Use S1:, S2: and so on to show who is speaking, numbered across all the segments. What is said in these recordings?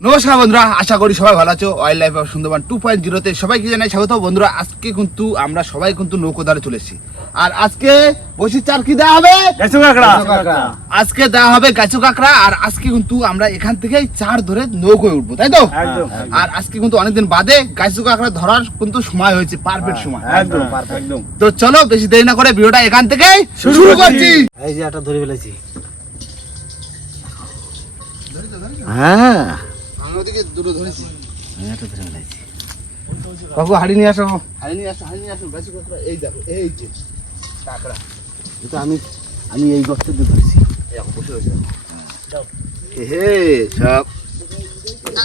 S1: নমস্কার বন্ধুরা আশা করি সবাই ভালো আছো wild life of Sundarban two point জিরোতে সবাইকে জানাই স্বাগত বন্ধুরা আজকে কিন্তু আমরা সবাই কিন্তু নৌকো দ্বারা চলেছি আর আজকে বসি চার কি দেওয়া হবে আজকে দেওয়া হবে গাছু কাঁকড়া আর আজকে কিন্তু আমরা এখান থেকেই চার ধরে নৌকোয় উঠবো তাই তো আর আজকে কিন্তু অনেকদিন বাদে গাছু কাঁকড়া ধরার কিন্তু সময় হয়েছে পারফেক্ট সময়
S2: একদম
S1: তো চলো বেশি দেরি না করে ভিডিওটা এখান থেকেই
S2: শুরু করছি
S1: এই যে একটা ধরে ফেলেছি হ্যাঁ।
S2: আমি ওদিকে দুটো ধরেছি।
S1: একটা ধরে ফেলেছি কাকু হাড়ি নিয়ে আসো।
S2: হাড়ি নিয়ে আসো হাড়ি নিয়ে আসো গাছু কাঁকড়া এই দেখো এই যে কাঁকড়া
S1: এটা আমি আমি এই গর্তে দিয়ে ধরেছি। বসে রয়েছে। হে হে সব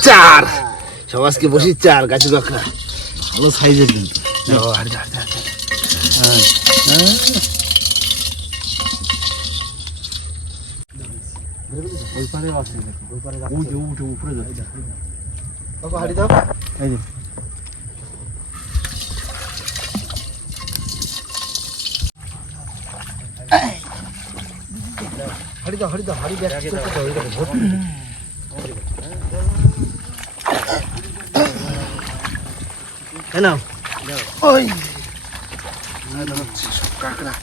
S1: চার। সব আজকে বসি চার গাছু কাঁকড়া
S2: ভালো সাইজের কিন্তু।
S1: ও, হাড়ি হাড়ি দাও, হাড়ি
S2: ওই পারে আছে ওই পারে উপরে যায় কাকু হাড়ি দাও এই যে
S1: হাড়ি দাও হাড়ি কাঁকড়া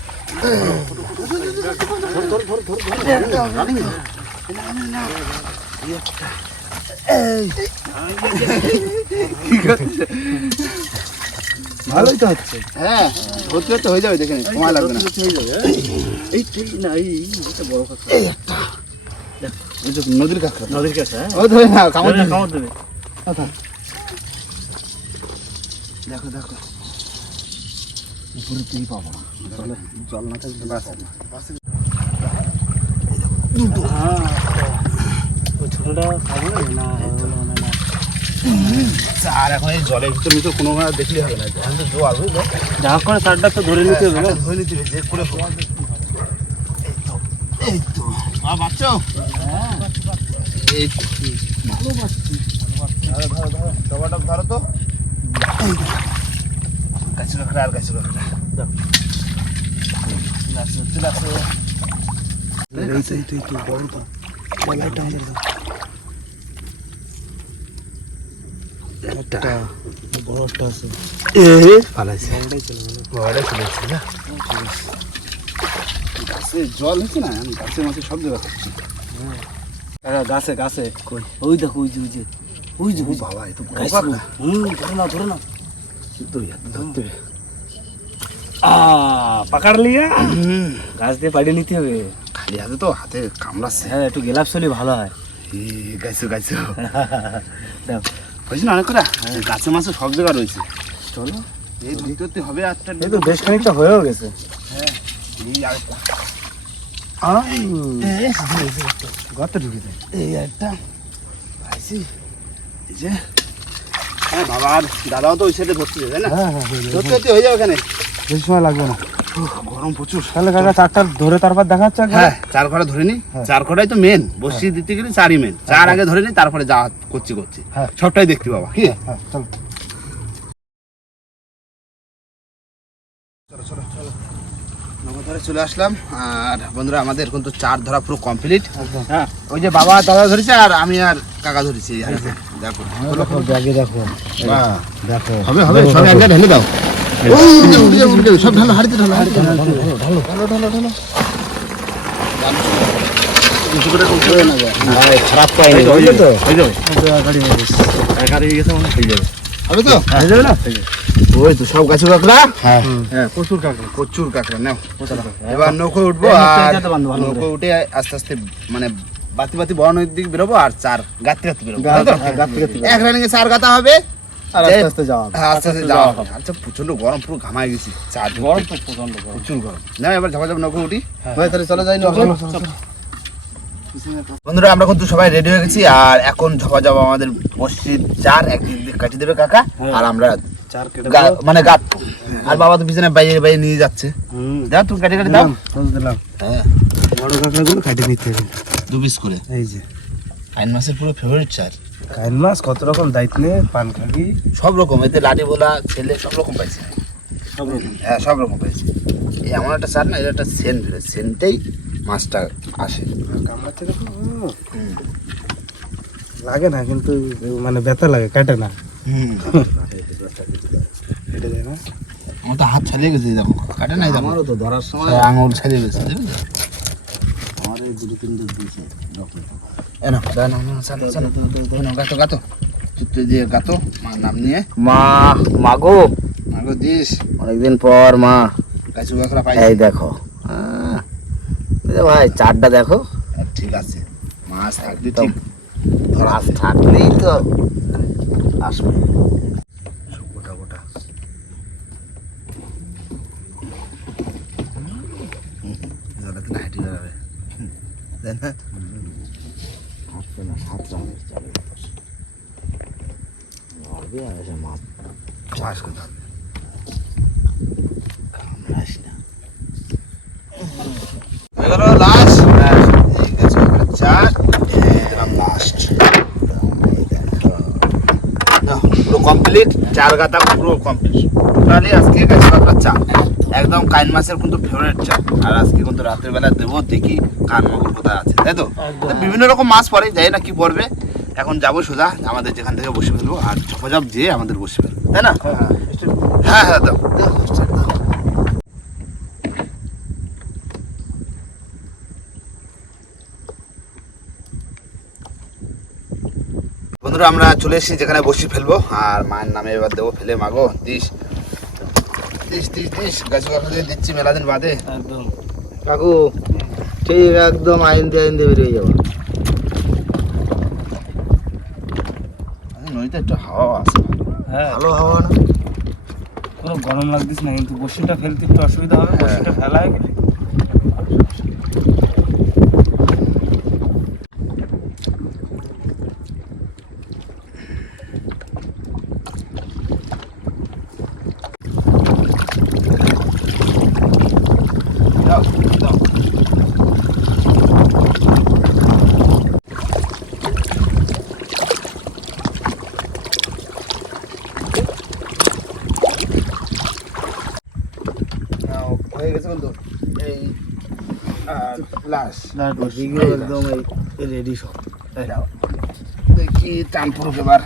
S2: ভালোই তো হচ্ছে
S1: হ্যাঁ হতে হয়ে যাবে দেখে সময় লাগবে না
S2: এই ঠিক না এই এটা
S1: বড় কথা নদীর কাঁকড়া নদীর কাছে হ্যাঁ ও ধরে না কামড় দিবি। কামড় দেবে দেখো দেখো
S2: উপরে তুই পাবো না জল না থাকলে বাস ওই ছোটটা খাব না না না না।
S1: আর এখন এই জলের
S2: ভিতর ভিতর কোনো দেখলে হবে না।
S1: এখন তো জোয়ার বুঝলো?
S2: যা করে চারটা তো ধরে নিতে হবে না।
S1: ধরে নিতে হবে যে করে। এই তো এই তো। মা বাচ্চা এই তো।
S2: ভালো বাচ্চি
S1: ধরো ধরো ধরো ডবাটা ধরো তো। আর। চলে আসো, চলে আসো।
S2: এই তো এই তো বড় তো। লাইটটা আমাদের দাও। একটা বড় একটা আছে। এ পালাইছে। বড়টাই চলে
S1: গেল ঘরে চলেছে না?
S2: গাছে জল হচ্ছে না আমি গাছে মাছে সব জায়গা
S1: হ্যাঁ। গাছে গাছে। কই? ওই দেখো ওই যে ওই যে। ওই যে বাবা এ বড় গাছ হুম ধরো না ধরো না। ধরতে পাকার লিয়া? গাছ দিয়ে পাড়িয়ে নিতে হবে। খালি হাতে তো হাতে কামড়াচ্ছে। হ্যাঁ একটু গেলাপ চলি ভালো হয়। গাছে দাও। হয়েছে না অনেক করে গাছে মাছে সব জায়গা রয়েছে। চলো এই ধরতে হবে আটটা
S2: এই তো বেশ খানিকটা হয়েও গেছে। এই আরেকটা গর্ত ঢুকে যায়।
S1: এই একটা পাইছি। এই যে হ্যাঁ বাবা আর দাদাও তো ওই সাইডে ধরতে যাবে না? হ্যাঁ হ্যাঁ ধরতে হয়ে যাবে এখানে?
S2: বেশি সময় লাগবে না। গরম প্রচুর। তাহলে কাকা চারটা ধরে তারপর দেখাচ্ছে একবার? হ্যাঁ
S1: চার কড়া ধরে নি। হ্যাঁ। চার তো মেন বসিয়ে দিতে গেলে চারই মেন চার আগে ধরে নি তারপরে যা করছি করছি। হ্যাঁ। সবটাই দেখতে বাবা কি? হ্যাঁ চলো। আসলাম। আর বন্ধুরা আমাদের কিন্তু চার ধরা পুরো কমপ্লিট হ্যাঁ ওই যে বাবা দাদা ধরেছে আর আমি আর কাকা ধরেছি
S2: দেখো দেখো।
S1: দেখো হবে হবে সব এক ঢেলে দাও। সব ঢালো হাড়িতে ঢালো হাড়িতে
S2: ঢালো ঢালো ঢালো ঢালো ঢালো
S1: উঁচু করে উঁচু করে না যায়। খারাপ পাইনি তো, বুঝলে তো যাবে গাড়ি গেছে গাড়ি গেছে হবে তো। হয়ে যাবে না? ওই তো সব গাছে কাঁকড়া? হ্যাঁ। হ্যাঁ প্রচুর কাকা প্রচুর কাঁকড়া। নাও এবার নৌকো উঠবো নৌকো আর। নৌকো উঠে আস্তে আস্তে মানে বাতি বাতি বড় নদীর দিকে বেরোবো আর চার গাঁততে গাঁততে বেরোবো? হ্যাঁ, এক রানিং চার গাঁথা হবে। আর আস্তে আস্তে যাওয়া হবে। আস্তে আস্তে যাওয়া হবে। আচ্ছা প্রচণ্ড গরম পুরো ঘামাই গেছি। চার গরম
S2: তো প্রচণ্ড গরম।
S1: প্রচুর গরম। না এবার ঝাপাঝাপ নৌকো উঠি ভাই তাহলে চলে যাই না? বন্ধুরা আমরা কিন্তু সবাই রেডি হয়ে গেছি আর এখন ঝপা যাব আমাদের মসজিদ চার একদিক দিয়ে কাটিয়ে দেবে কাকা হ্যাঁ। আর আমরা মানে গাঁটবো আর বাবা তো পিছনে বাইরে বাইরে নিয়ে যাচ্ছে। হুম। দাও তুমি কাটি কাটি দাও।
S2: দিলাম দিলাম হ্যাঁ। বড় কাঁকড়াগুলো কাটে নিতে হবে।
S1: দু পিস করে। এই যে। আইন মাসের পুরো ফেভারিট চার।
S2: কাইন মাছ কত রকম দায়িত্ব নিয়ে পান খাগি
S1: সব রকম এতে লাঠি বোলা ছেলে সব রকম পাইছে। সব রকম? হ্যাঁ সব রকম পাইছে। এই এমন একটা চার না এটা একটা সেন্ট বেরোয় সেন্টটাই মাছটা আসে। কামড়াচ্ছে।
S2: লাগে না কিন্তু মানে ব্যথা লাগে কাটে না।
S1: কেটে যায় না? আমার তো হাত ছাড়িয়ে গেছে দেখো কাটে নাই দেখো। আমারও
S2: তো ধরার সময় সেই
S1: আঙুল ছাড়িয়ে গেছে? আমার এই দুটো তিনটে দিয়েছে এ না দাও না না সানো সানো এনো গাতো গাতো। চিত্র দিয়ে গাতো মা নাম নিয়ে। মা মাগো মাগো দিস। অনেকদিন পর মা। গাছু বাকরা পাই এই দেখো। ভাই চারটা দেখো। ঠিক আছে। মাছ থাকলে ঠিক মাছ থাকলেই তো আসবে গোটা গোটা জলেতে না হেঁটে যাবে তাই না আসবে না সাত চামচ যাবে মারবে আর এসে মাছ চাষ করতে হবে কামড়াস না চার লাস্ট পুরো কমপ্লিট চার গাতা পুরো কমপ্লিট টোটালি আজকে গেছে আপনার চা একদম কাইন মাছের কিন্তু ফেভারিট চা আর আজকে কিন্তু রাতের বেলা দেবো দেখি কান মাগুর কোথায় আছে তাই তো তো বিভিন্ন রকম মাছ পড়ে যাই না কি পড়বে এখন যাব সোজা আমাদের যেখান থেকে বসে ফেলব আর ঝপঝপ যেয়ে আমাদের বসে ফেলব তাই না? হ্যাঁ হ্যাঁ দাও। বন্ধুরা আমরা চলে এসেছি যেখানে বসি ফেলব আর মায়ের নামে এবার দেবো ফেলে মাগো দিস। দিস দিস দিস গাছ দিচ্ছি মেলা দিন বাদে। একদম। কাকু ঠিক একদম আইন দিয়ে আইন দিয়ে বেরিয়ে যাব নদীতে একটু হাওয়া আছে। হ্যাঁ। ভালো হাওয়া না?
S2: কোনো গরম লাগতিস না কিন্তু বসিটা ফেলতে একটু অসুবিধা হবে হ্যাঁ। বসিটা ফেলা হয়ে গেলে
S1: দাও দাও নাও, হয়ে গেছে বন্ধু এই লাশ
S2: একদম এই রেডি সব
S1: দেখি টান এবার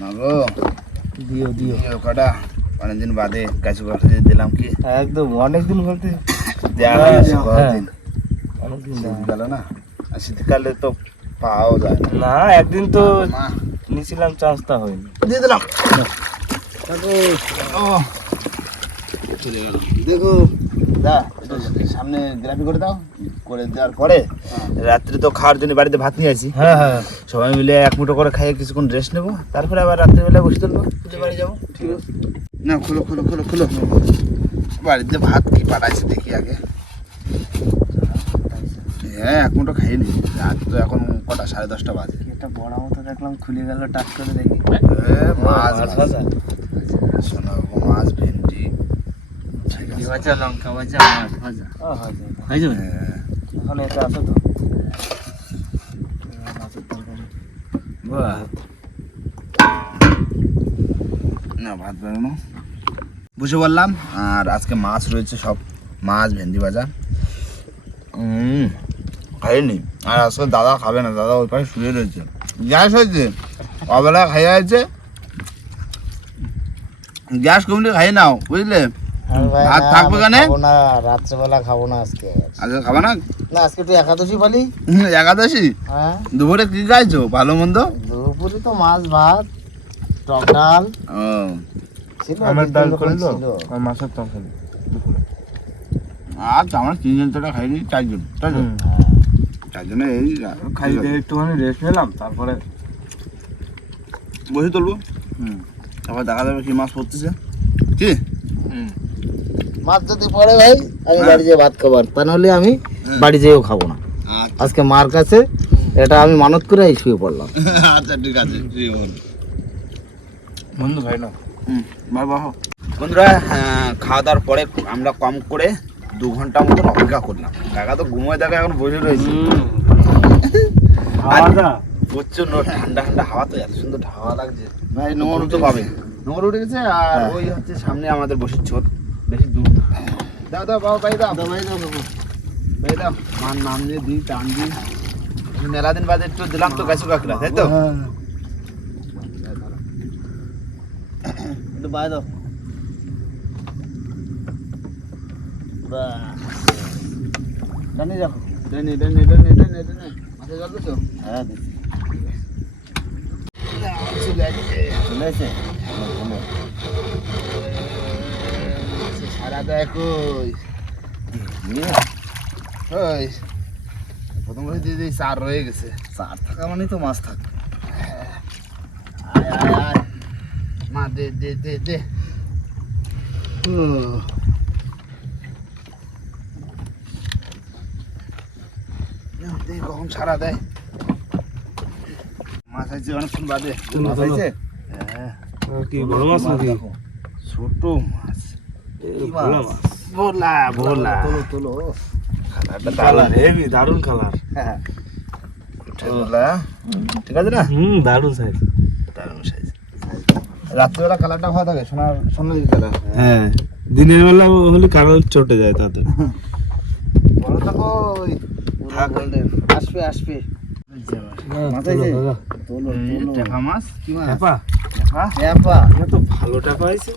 S1: মাগো
S2: দিও দিও। দিও
S1: কটা? অনেকদিন বাদে দিলাম কি?
S2: একদম অনেকদিন বলতে।
S1: দেওয়া হ্যাঁ, হয়েছে হ্যাঁ। অনেকদিন না? আর শীতকালে তো পাওয়াও যায়
S2: না। একদিন তো নিয়েছিলাম চান্সটা হয়নি।
S1: দিয়ে দিলাম। ও চলে গেল। দেখো দা সামনে গ্রাফি করে দাও করে দেওয়ার পরে রাত্রে তো খাওয়ার জন্য বাড়িতে ভাত নিয়ে আসি। হ্যাঁ হ্যাঁ। সবাই মিলে এক মুঠো করে খাইয়ে কিছুক্ষণ রেস্ট নেব তারপরে আবার রাত্রিবেলা বসে তুলবো তুলে বাড়ি যাব। ঠিক না খুলো খুলো খুলো খুলো। বাড়িতে ভাত কি পাঠাইছে দেখি আগে। হ্যাঁ এক মুঠো খাইনি। রাত তো এখন কটা সাড়ে দশটা বাজে।
S2: এটা বড় মতো দেখলাম খুলে গেল টাক করে দেখি।
S1: মাছ মাছ ভাজা। শোনা গো, মাছ
S2: ভেন্ডি ভাজা লঙ্কা ভাজা মাছ ভাজা। হ্যাঁ, যাবে। যাবে এখন এটা আছে তো। মাছের তরকারি।
S1: বাহ। না ভাত বুঝে বললাম আর আজকে মাছ রয়েছে সব। মাছ ভেন্ডি ভাজা। হুম খাইনি। আর আজকে দাদা খাবে না দাদা ওই পাশে শুয়ে রয়েছে। গ্যাস হয়েছে? অবেলা খাইয়া হয়েছে? গ্যাস কমলে খাই নাও বুঝলে?
S2: ভাত থাকবে কেনে? খাব না রাত্রেবেলা খাব না আজকে। আজকে খাবে না? না আজকে তুই একাদশী পালি।
S1: একাদশী? হ্যাঁ। দুপুরে কি খাইছো? ভালো মন্দ?
S2: দুপুরে তো মাছ ভাত টক ডাল। ও। আমার ডাল করল আর মাছের তরকারি
S1: আর আমরা তিনজন তোটা খাইনি চারজন। তাই তো? হুম। চারজনে এই
S2: খাইতে একটুখানি রেস্ট নিলাম তারপরে
S1: বসে তুলবো? হুম। তারপর দেখা যাবে কি মাছ পড়তেছে। কি? হুম।
S2: মাছ যদি পড়ে ভাই আমি হ্যাঁ। বাড়ি যেয়ে ভাত খাবার তা নাহলে আমি হ্যাঁ। বাড়ি যেয়েও খাব না। আচ্ছা। আজকে মার কাছে এটা আমি মানত করে এই শুয়ে পড়লাম। আচ্ছা ঠিক আছে
S1: বন্ধু ভাই না হুম বন্ধুরা হ্যাঁ, খাওয়া দাওয়ার পরে আমরা কম করে দু ঘণ্টা মতন অপেক্ষা করলাম। কাকা তো ঘুমোয় দেখা এখন বসে রয়েছে। প্রচণ্ড ঠান্ডা ঠান্ডা হাওয়া তো এত সুন্দর হাওয়া লাগছে।
S2: ভাই নোংর তো পাবে।
S1: নোংর উঠে গেছে আর ওই হচ্ছে সামনে আমাদের বসির ছোট বেশি দূর না। দাও দাও বাবা ভাই দাও দাও ভাই দাও কাকু ভাই দাও
S2: মার নাম দিয়ে দিই টান দিই
S1: মেলা দিন বাদে একটু দিলাম তো কাছু কাকড়া তাই তো হ্যাঁ। একটু বাই দাও বাহ জানি যাও
S2: ডানে ডানে ডানে ডানে ডানে
S1: মাথায় জল দিছো হ্যাঁ দিচ্ছি। চলে আসছে চলে এসে সারা দেখ ওই প্রথম করে দিয়ে দিই চার রয়ে গেছে। চার থাকা মানেই তো মাছ থাক আয় আয় আয়। মা দে দে দে দে। ও। দে কখন ছাড়া দেয় মাছ আছে অনেকক্ষণ বাদে।
S2: মাছ আছে হ্যাঁ। কি বড় মাছ নাকি?
S1: ছোট মাছ। ভোলা তোলো কালার হেভি দারুণ কালার। হ্যাঁ ঠিক আছে না?
S2: হুম দারুণ সাইজ দারুণ সাইজ
S1: রাত্রিবেলা কালারটা ভালো থাকে সোনার সোনালি কালার।
S2: হ্যাঁ দিনের বেলা হলে কালার চটে যায় তাতে।
S1: বড় থাকো। আসবে আসবে? তোলো তোলো। টেকা মাছ?
S2: কি মাছ? হ্যাপা হ্যাপা
S1: তো ভালো টাকা হয়েছে।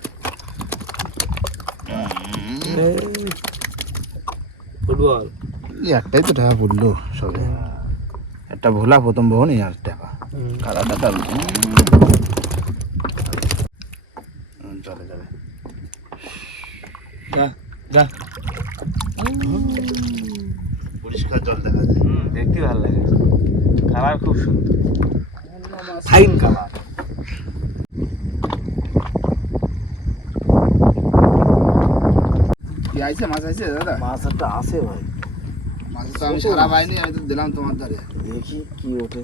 S1: ফুটবল? একটাই তো টাকা পড়ল সবে। একটা ভোলা প্রথম বহনই আর টাকা দারুণ হুম, চলে যাবে। যা যা। পরিষ্কার জল দেখা যায়। দেখতে ভালো লাগে। কালার খুব সুন্দর। ফাইন কালার আইছে মাছ আইছে দাদা?
S2: মাছ একটা আছে ভাই।
S1: মাছ তো আমি সারা পাইনি আমি তো দিলাম তোমার ধারে।
S2: দেখি কি ওঠে।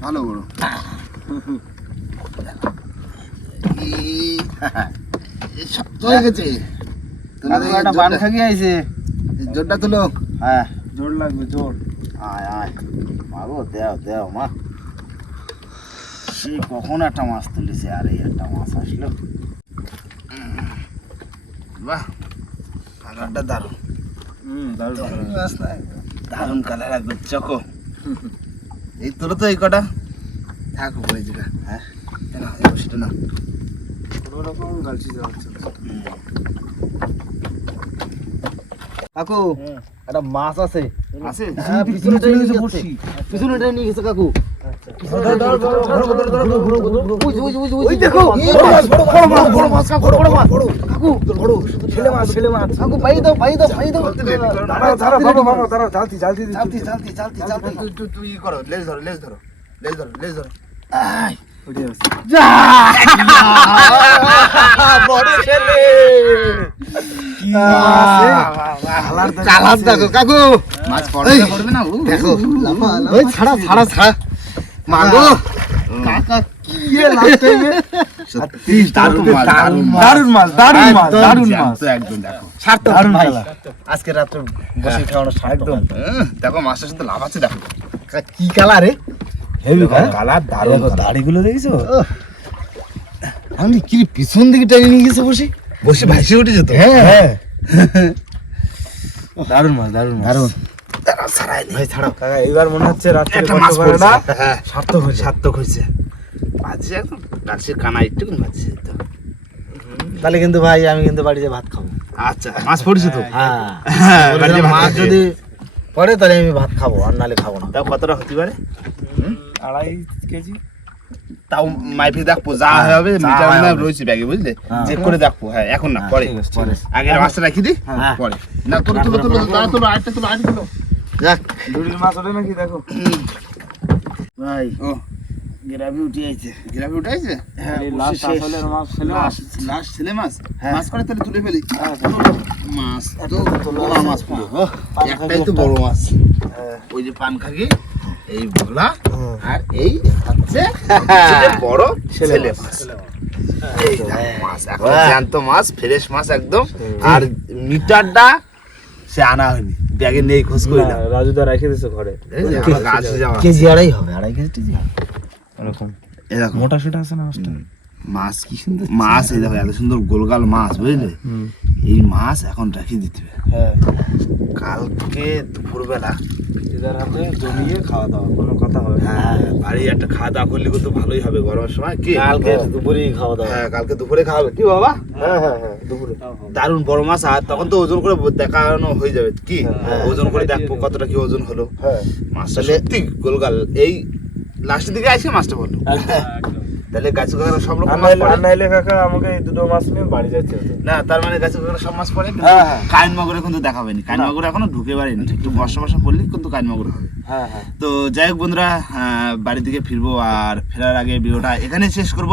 S1: ভালো বড়। হয়ে গেছে।
S2: পান জোরটা- আইছে। জোরটা তুলো। হ্যাঁ।
S1: জোর লাগবে জোর। আয় আয়। মাগো দেও দেও মা। কখন একটা মাছ তুলেছে আর এই একটা মাছ আসলো। বাহ কালারটা দারুণ। দারুণ কালার। একদম চকো। এই তোলো তো এই কটা। থাক উপরে যেটা হ্যাঁ? নাও, এই বসিটা না কাকু একটা মাছ আছে। আছে? হ্যাঁ পিছনে পিছনে নিয়ে গেছে কাকু। কাকু মাছ পড়বে না দেখো ছাড়া ছাড়া ছাড়া মাগো কাকা কি এ? লাগতে সত্যি দারুণ মাছ দারুণ মাছ দারুণ মাছ দারুণ মাছ। একদম দারুণ দেখো সার্থক দারুণ ভাই খেলা। আজকে বসে খাওয়ানো একদম। দেখো মাছটার সাথে লাভ আছে দেখো। কি কালারে হেভি কালার দারুণ দাড়িগুলো দেখেছ? আমি কি পিছন দিকে টেনে নিয়ে গেছে বসে? বসে ভাসে উঠে যেত হ্যাঁ। দারুণ মাছ দারুণ মাছ। দারুণ ছাড়াই ভাই ছাড়াও কাকা এবার মনে হচ্ছে রাত্রে একটা মাছ পড়েছে। হ্যাঁ সার্থক হয়েছে। সার্থক হয়েছে। বাজছে একদম লাগছে কানা একটু বাজছে তো। তাহলে কিন্তু ভাই আমি কিন্তু বাড়িতে ভাত খাব। আচ্ছা মাছ পড়েছে তো? হ্যাঁ। হ্যাঁ, মাছ। যদি পড়ে তাহলে আমি ভাত খাব আর নালে খাব না। তাও কতটা হতে পারে আড়াই কেজি। তাও মাইফে দেখব যা হবে মিটার না হবে। রয়েছে ব্যাগে বুঝলে? হ্যাঁ। চেক করে দেখব হ্যাঁ এখন না পরে। পরে। আগে মাছটা রাখি দিই হ্যাঁ। পরে। না তোলো তাড়া তোলো আরেকটা তোলো আরেকটা তোলো। যাক। মাছ ওঠে নাকি দেখো। ভাই ও। গ্রাভি উঠে আইছে। গ্রাফে উঠাইছে হ্যাঁ লাস্ট আসলের মাছ ছিল লাস্ট লাস্ট ছেলে মাছ? হ্যাঁ। মাছ করে তাহলে তুলে ফেলি। মাছ তো বড় মাছ পুরো। একটাই তো বড় মাছ। হ্যাঁ। ওই যে পান খাকি এই ভোলা আর এই হচ্ছে বড় ছেলে মাছ। দেখো মাছ এখন জ্যান্ত মাছ ফ্রেশ মাছ একদম। আর মিটারটা সে আনা হয়নি। ব্যাগে নেই খোঁজ করি না। রাজুদা রেখে দিছে ঘরে। কেজি আড়াই হবে আড়াই কেজি টেজি এরকম। এই মোটা সোটা আছে না মাছটা? মাছ কি সুন্দর। মাছ এই দেখো এত সুন্দর গোলগাল মাছ বুঝলে? এই মাছ এখন রেখে দিতে হবে। হ্যাঁ। কালকে দুপুরবেলা এদের হাতে জমিয়ে খাওয়া দাওয়া কোনো কথা হবে না। হ্যাঁ বাড়ি একটা খাওয়া দাওয়া করলে কিন্তু ভালোই হবে গরমের সময় কি? কালকে দুপুরেই খাওয়া দাওয়া। হ্যাঁ কালকে দুপুরে খাওয়াবে কি বাবা? হ্যাঁ হ্যাঁ হ্যাঁ। দুপুরে। দারুণ বড় মাছ আর তখন তো ওজন করে দেখানো হয়ে যাবে। কি? হ্যাঁ। ওজন করে দেখব কতটা কি ওজন হলো। হ্যাঁ। মাছটা সত্যি? গোলগাল। এই লাস্টের দিকে আসে মাছটা বলল তাহলে গাছে কাকারা সব রকম মাছ পড়ে? নাইলে কাকা আমাকে এই দুটো মাছ নিয়ে বাড়ি যাচ্ছে না তার মানে গাছে কাকারা সব মাছ পড়ে হ্যাঁ, হ্যাঁ। কাইন মাগুরে কিন্তু দেখাবেনি। কাইন মাগুরে এখনও ঢুকে পারেনি একটু বর্ষা বর্ষা পড়লে কিন্তু কাইন মাগুর হবে। হ্যাঁ হ্যাঁ। তো যাই হোক বন্ধুরা আহ, বাড়ির দিকে ফিরবো আর ফেরার আগে ভিডিওটা এখানে শেষ করব।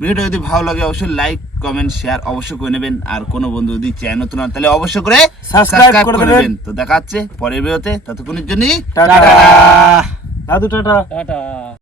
S1: ভিডিওটা যদি ভালো লাগে অবশ্যই লাইক কমেন্ট শেয়ার অবশ্যই করে নেবেন। আর কোনো বন্ধু যদি চ্যানেল নতুন হন তাহলে অবশ্যই করে সাবস্ক্রাইব করে নেবেন। তো দেখা হচ্ছে পরের ভিডিওতে। ততক্ষণের জন্যই টাটা। দাদু টাটা। টাটা।